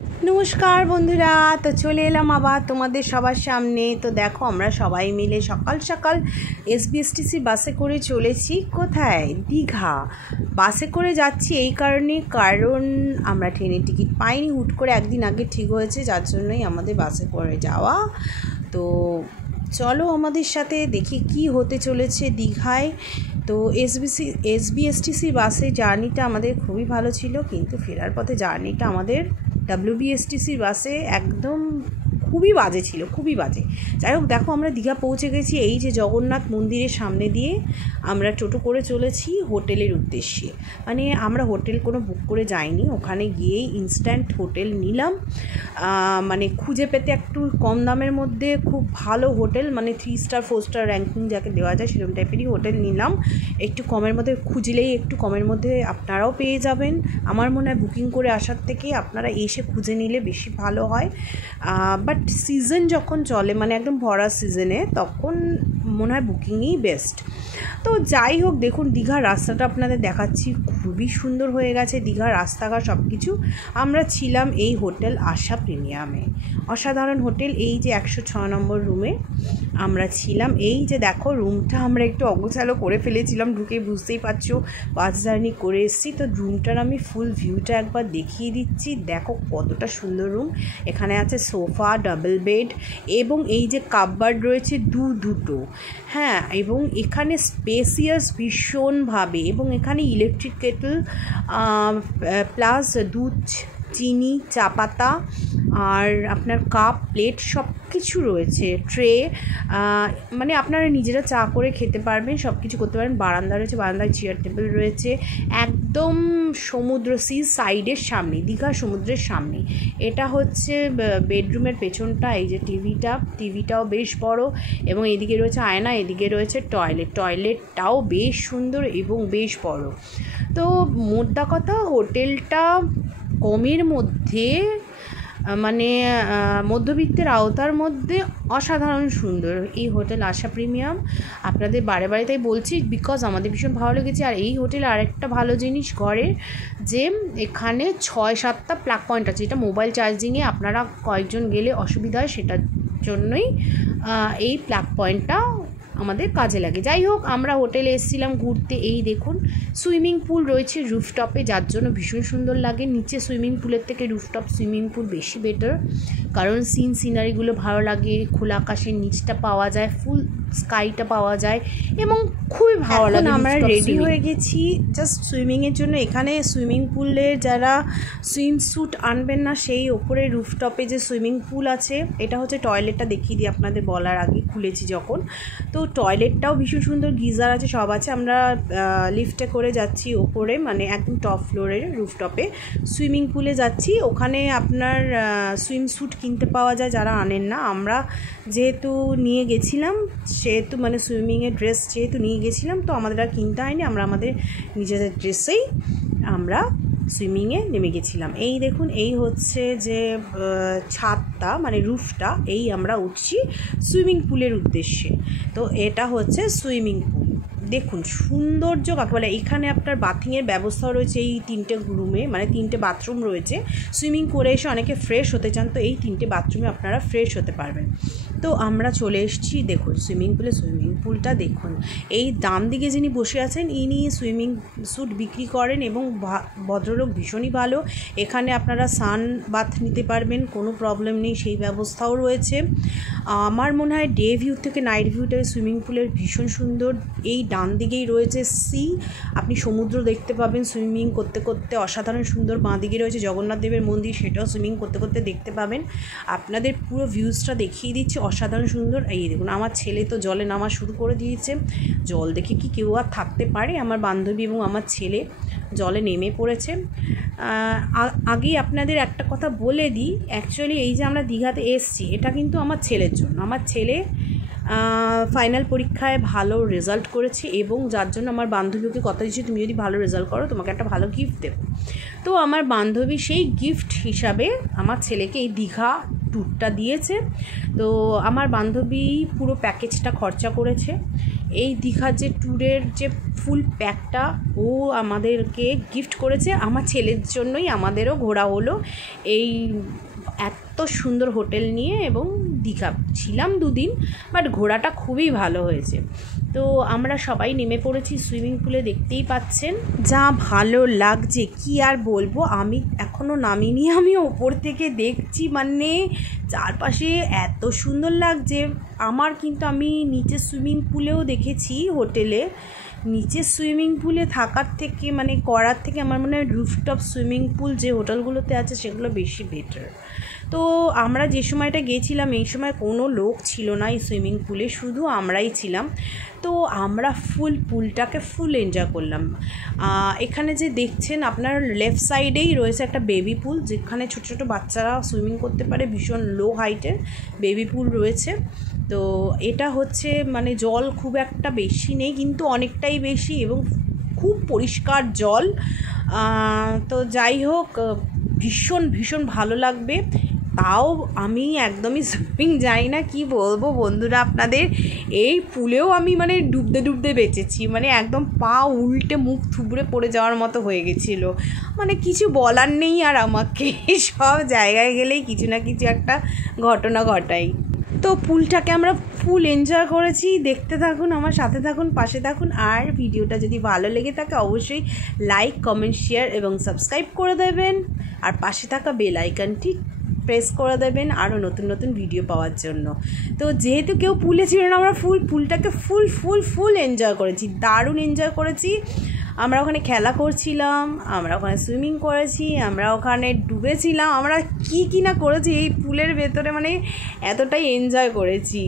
নমস্কার বন্ধুরা, তো চলে এলাম আবার তোমাদের সবার সামনে। তো দেখো, আমরা সবাই মিলে সকাল সকাল এসবিএসটিসি বাসে করে চলেছি। কোথায়? দীঘা। বাসে করে যাচ্ছি এই কারণ আমরা ট্রেনের টিকিট পাইনি, হুট করে একদিন আগে ঠিক হয়েছে, যার জন্যই আমাদের বাসে করে যাওয়া। তো চলো আমাদের সাথে দেখি কি হতে চলেছে দীঘায়। তো এসবিএসটিসি বাসে জার্নিটা আমাদের খুবই ভালো ছিল, কিন্তু ফেরার পথে জার্নিটা আমাদের ডাব্লিউবিএসটিসির বাসে একদম খুবই বাজে ছিল, খুবই বাজে। যাই হোক, দেখো আমরা দীঘা পৌঁছে গেছি। এই যে জগন্নাথ মন্দিরের সামনে দিয়ে আমরা টোটো করে চলেছি হোটেলের উদ্দেশ্যে। মানে আমরা হোটেল কোনো বুক করে যাইনি, ওখানে গিয়েই ইনস্ট্যান্ট হোটেল নিলাম। মানে খুঁজে পেতে একটু কম দামের মধ্যে খুব ভালো হোটেল, মানে 3 স্টার 4 স্টার র্যাঙ্কিং যাকে দেওয়া যায় সেরকম টাইপেরই হোটেল নিলাম। একটু কমের মধ্যে খুঁজলেই একটু কমের মধ্যে আপনারাও পেয়ে যাবেন। আমার মনে হয় বুকিং করে আসার থেকে আপনারা এসে খুঁজে নিলে বেশি ভালো হয়। বাট সিজন যখন চলে, মানে একদম ভরা সিজনে, তখন মনে হয় বুকিংই বেস্ট। তো যাই হোক, দেখুন দীঘার রাস্তাটা আপনাদের দেখাচ্ছি, খুবই সুন্দর হয়ে গেছে দীঘার রাস্তাঘাট সব কিছু। আমরা ছিলাম এই হোটেল আশা প্রিমিয়ামে, অসাধারণ হোটেল। এই যে 106 নম্বর রুমে আমরা ছিলাম। এই যে দেখো রুমটা আমরা একটু অগোছালো করে ফেলেছিলাম, ঢুকে বুঝতেই পারছো বাস জার্নি করে এসেছি। তো রুমটার আমি ফুল ভিউটা একবার দেখিয়ে দিচ্ছি। দেখো কতটা সুন্দর রুম। এখানে আছে সোফা, ডাবল বেড, এবং এই যে কাপবোর্ড রয়েছে দুটো, হ্যাঁ, এবং এখানে স্পেসিয়াস ভীষণভাবে। এবং এখানে ইলেকট্রিক কেটল প্লাস দুধ, চিনি, চা পাতা, আর আপনার কাপ, প্লেট সব কিছু রয়েছে, ট্রে, মানে আপনারা নিজেরা চা করে খেতে পারবেন, সব কিছু করতে পারেন। বারান্দা রয়েছে, বারান্দায় চেয়ার টেবিল রয়েছে, একদম সমুদ্র সি সাইডের সামনে, দীঘা সমুদ্রের সামনে। এটা হচ্ছে বেডরুমের পেছনটা। এই যে টিভিটাও বেশ বড়, এবং এদিকে রয়েছে আয়না, এদিকে রয়েছে টয়লেটটাও বেশ সুন্দর এবং বেশ বড়। তো মোদ্দা কথা, হোটেলটা কমের মধ্যে, মানে মধ্যবিত্তের আওতার মধ্যে অসাধারণ সুন্দর এই হোটেল আশা প্রিমিয়াম। আপনাদের বারে তাই বলছি, বিকজ আমাদের ভীষণ ভালো লেগেছে। আর এই হোটেলে আরেকটা ভালো জিনিস ঘরের, যে এখানে 6-7টা প্লাগ পয়েন্ট আছে, যেটা মোবাইল চার্জিংয়ে আপনারা কয়েকজন গেলে অসুবিধা হয়, সেটার জন্যই এই প্লাগ পয়েন্টটা আমাদের কাজে লাগে। যাই হোক, আমরা হোটেলে এসেছিলাম ঘুরতে। এই দেখুন সুইমিং পুল রয়েছে রুফটপে, যার জন্য ভীষণ সুন্দর লাগে। নিচে সুইমিং পুলের থেকে রুফটপ সুইমিং পুল বেশি বেটার, কারণ সিনারিগুলো ভালো লাগে, খোলা আকাশের নিচটা পাওয়া যায়, ফুল স্কাইটা পাওয়া যায়, এবং খুবই ভালো লাগে। আমরা রেডি হয়ে গেছি জাস্ট সুইমিংয়ের জন্য। এখানে সুইমিং পুলের যারা সুইম স্যুট আনবেন না, সেই ওপরে রুফটপে যে সুইমিং পুল আছে, এটা হচ্ছে টয়লেটটা দেখিয়ে দিই আপনাদের বলার আগে, খুলেছি যখন। তো টয়লেটটাও ভীষণ সুন্দর, গিজার আছে, সব আছে। আমরা লিফটে করে যাচ্ছি ওপরে, মানে একদম টপ ফ্লোরের রুফটপে সুইমিং পুলে যাচ্ছি। ওখানে আপনার সুইম স্যুট কিনতে পাওয়া যায় যারা আনেন না। আমরা যেহেতু নিয়ে গেছিলাম, সেহেতু মানে সুইমিংয়ের ড্রেস যেহেতু নিয়ে গেছিলাম, তো আমাদের আর কিনতে হয়নি, আমরা আমাদের নিজেদের ড্রেসেই আমরা সুইমিংয়ে নেমে গেছিলাম। এই দেখুন, এই হচ্ছে যে ছাদটা, মানে রুফটা, এই আমরা উঠছি সুইমিং পুলের উদ্দেশ্যে। তো এটা হচ্ছে সুইমিং পুল। দেখুন সৌন্দর্য কাকে বলে। এখানে আপনার বাথিংয়ের ব্যবস্থাও রয়েছে এই 3টে রুমে, মানে 3টে বাথরুম রয়েছে। সুইমিং করে এসে অনেকে ফ্রেশ হতে চান, তো এই 3টে বাথরুমে আপনারা ফ্রেশ হতে পারবেন। তো আমরা চলে এসেছি, দেখুন সুইমিং পুলটা দেখুন। এই ডান দিকে যিনি বসে আছেন, ইনি সুইমিং স্যুট বিক্রি করেন, এবং ভদ্রলোক ভীষণই ভালো। এখানে আপনারা সান বাথ নিতে পারবেন, কোনো প্রবলেম নেই, সেই ব্যবস্থাও রয়েছে। আমার মনে হয় ডে ভিউ থেকে নাইট ভিউটা সুইমিং পুলের ভীষণ সুন্দর। এই ডান দিকেই রয়েছে সি, আপনি সমুদ্র দেখতে পাবেন সুইমিং করতে করতে, অসাধারণ সুন্দর। বাঁ দিকে রয়েছে জগন্নাথ দেবের মন্দির, সেটাও সুইমিং করতে করতে দেখতে পাবেন। আপনাদের পুরো ভিউজটা দেখিয়ে দিচ্ছি, অসাধারণ সুন্দর। এই দেখুন, আমার ছেলে তো জলে নামা শুরু করে দিয়েছে। জল দেখে কি কেউ আর থাকতে পারে? আমার বান্ধবী এবং আমার ছেলে জলে নেমে পড়েছে। আগেই আপনাদের একটা কথা বলে দিই, অ্যাকচুয়ালি এই যে আমরা দীঘাতে এসছি, এটা কিন্তু আমার ছেলের জন্য। আমার ছেলে ফাইনাল পরীক্ষায় ভালো রেজাল্ট করেছে, এবং যার জন্য আমার বান্ধবীকে কথা দিচ্ছি, তুমি যদি ভালো রেজাল্ট করো তোমাকে একটা ভালো গিফট দেবো। তো আমার বান্ধবী সেই গিফট হিসাবে আমার ছেলেকে এই দীঘা ট্যুরটা দিয়েছে। তো আমার বান্ধবী পুরো প্যাকেজটা খরচা করেছে, এই দীঘার যে ট্যুরের যে ফুল প্যাকটা ও আমাদেরকে গিফট করেছে। আমার ছেলের জন্যই আমাদেরও ঘোরা হলো এই এত সুন্দর হোটেল নিয়ে, এবং দীঘা ছিলাম 2 দিন, বাট ঘোরাটা খুবই ভালো হয়েছে। তো আমরা সবাই নেমে পড়েছি সুইমিং পুলে, দেখতেই পাচ্ছেন যা ভালো লাগছে কি আর বলবো। আমি এখনও নামিনি, আমি ওপর থেকে দেখছি, মানে চারপাশে এত সুন্দর লাগছে আমার। কিন্তু আমি নিচে সুইমিং পুলেও দেখেছি হোটেলে, নিচে সুইমিং পুলে থাকার থেকে মানে করার থেকে আমার মনে হয় রুফটপ সুইমিং পুল যে হোটেলগুলোতে আছে সেগুলো বেশি বেটার। তো আমরা যে সময়টা গিয়েছিলাম এই সময় কোনো লোক ছিল না এই সুইমিং পুলে, শুধু আমরাই ছিলাম। তো আমরা পুলটাকে ফুল এনজয় করলাম। এখানে যে দেখছেন আপনার লেফট সাইডেই রয়েছে একটা বেবি পুল, যেখানে ছোটো ছোটো বাচ্চারা সুইমিং করতে পারে, ভীষণ লো হাইটের বেবি পুল রয়েছে। তো এটা হচ্ছে মানে জল খুব একটা বেশি নেই, কিন্তু অনেকটাই বেশি এবং খুব পরিষ্কার জল। তো যাই হোক, ভীষণ ভীষণ ভালো লাগবে। তাও আমি একদমই সুইমিং জানি না, কি বলবো বন্ধুরা আপনাদের, এই পুলেও আমি মানে ডুবতে ডুবতে বেঁচেছি, মানে একদম পা উল্টে মুখ থুবড়ে পড়ে যাওয়ার মতো হয়ে গেছিলো, মানে কিছু বলার নেই আর আমাকে। সব জায়গায় গেলেই কিছু না কিছু একটা ঘটনা ঘটাই। তো পুলটাকে আমরা ফুল এনজয় করেছি। দেখতে থাকুন, আমার সাথে থাকুন, পাশে থাকুন। আর ভিডিওটা যদি ভালো লেগে থাকে অবশ্যই লাইক, কমেন্ট, শেয়ার এবং সাবস্ক্রাইব করে দেবেন, আর পাশে থাকা বেল আইকনটি প্রেস করে দেবেন আরও নতুন নতুন ভিডিও পাওয়ার জন্য। তো যেহেতু কেউ পুলে ছিল না, আমরা পুলটাকে ফুল এনজয় করেছি, দারুণ এনজয় করেছি। আমরা ওখানে খেলা করছিলাম, আমরা ওখানে সুইমিং করেছি, আমরা ওখানে ডুবেছিলাম, আমরা কি না করেছি এই পুলের ভেতরে, মানে এতটাই এনজয় করেছি।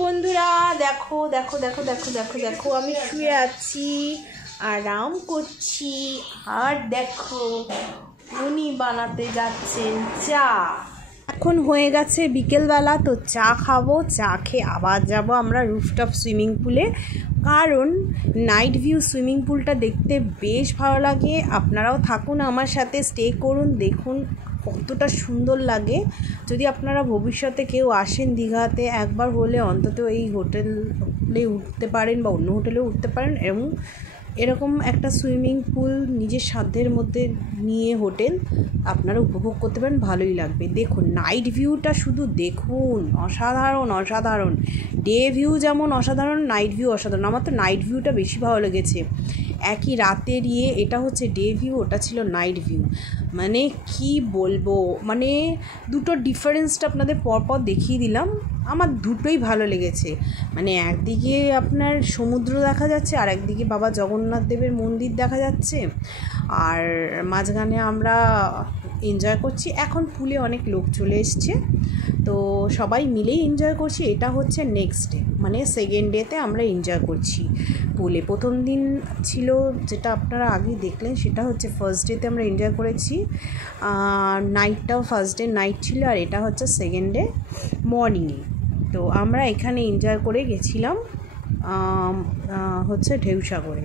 বন্ধুরা দেখো দেখো দেখো দেখো দেখো দেখো আমি শুয়ে আছি, আরাম করছি, আর দেখো উনি বানাতে যাচ্ছেন চা। এখন হয়ে গেছে বিকেলবেলা, তো চা খাবো, চা খেয়ে আবার যাব আমরা রুফটপ সুইমিং পুলে, কারণ নাইট ভিউ সুইমিং পুলটা দেখতে বেশ ভালো লাগে। আপনারাও থাকুন আমার সাথে, স্টে করুন, দেখুন কতটা সুন্দর লাগে। যদি আপনারা ভবিষ্যতে কেউ আসেন দীঘাতে, একবার হলে অন্তত এই হোটেলে উঠতে পারেন বা অন্য হোটেলেও উঠতে পারেন, এবং এরকম একটা সুইমিং পুল নিজের সাধ্যের মধ্যে নিয়ে হোটেল আপনারা উপভোগ করতে পারেন, ভালোই লাগবে। দেখুন নাইট ভিউটা শুধু দেখুন, অসাধারণ অসাধারণ। ডে ভিউ যেমন অসাধারণ, নাইট ভিউ অসাধারণ। আমার তো নাইট ভিউটা বেশি ভালো লেগেছে। একই রাতের এটা হচ্ছে ডে ভিউ, ওটা ছিল নাইট ভিউ। মানে কি বলবো, মানে দুটো ডিফারেন্সটা আপনাদের পরপর দেখিয়ে দিলাম। আমার দুটোই ভালো লেগেছে, মানে একদিকে আপনার সমুদ্র দেখা যাচ্ছে, আর একদিকে বাবা জগন্নাথ দেবের মন্দির দেখা যাচ্ছে, আর মাঝখানে আমরা এনজয় করছি। এখন পুলে অনেক লোক চলে এসছে, তো সবাই মিলেই এনজয় করছি। এটা হচ্ছে নেক্সট ডে, মানে সেকেন্ড ডেতে আমরা এনজয় করছি পুলে। প্রথম দিন ছিল যেটা আপনারা আগে দেখলেন, সেটা হচ্ছে ফার্স্ট ডেতে আমরা এনজয় করেছি, নাইটটাও ফার্স্ট ডে নাইট ছিল, আর এটা হচ্ছে সেকেন্ড ডে মর্নিংয়ে। তো আমরা এখানে এনজয় করে গেছিলাম হচ্ছে ঢেউসাগরে,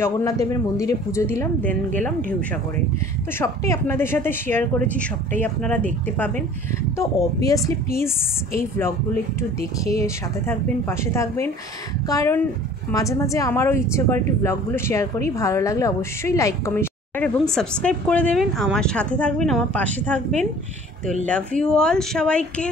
জগন্নাথ দেবের মন্দিরে পুজো দিলাম, দেন গেলাম ঢেউসাগরে। তো সবটাই আপনাদের সাথে শেয়ার করেছি, সবটাই আপনারা দেখতে পাবেন। তো অবভিয়াসলি প্লিজ এই ব্লগগুলো একটু দেখে সাথে থাকবেন, পাশে থাকবেন, কারণ মাঝে মাঝে আমারও ইচ্ছে করে একটু ব্লগগুলো শেয়ার করি। ভালো লাগলে অবশ্যই লাইক, কমেন্ট, শেয়ার এবং সাবস্ক্রাইব করে দেবেন, আমার সাথে থাকবেন, আমার পাশে থাকবেন। তো লাভ ইউ অল সবাইকে।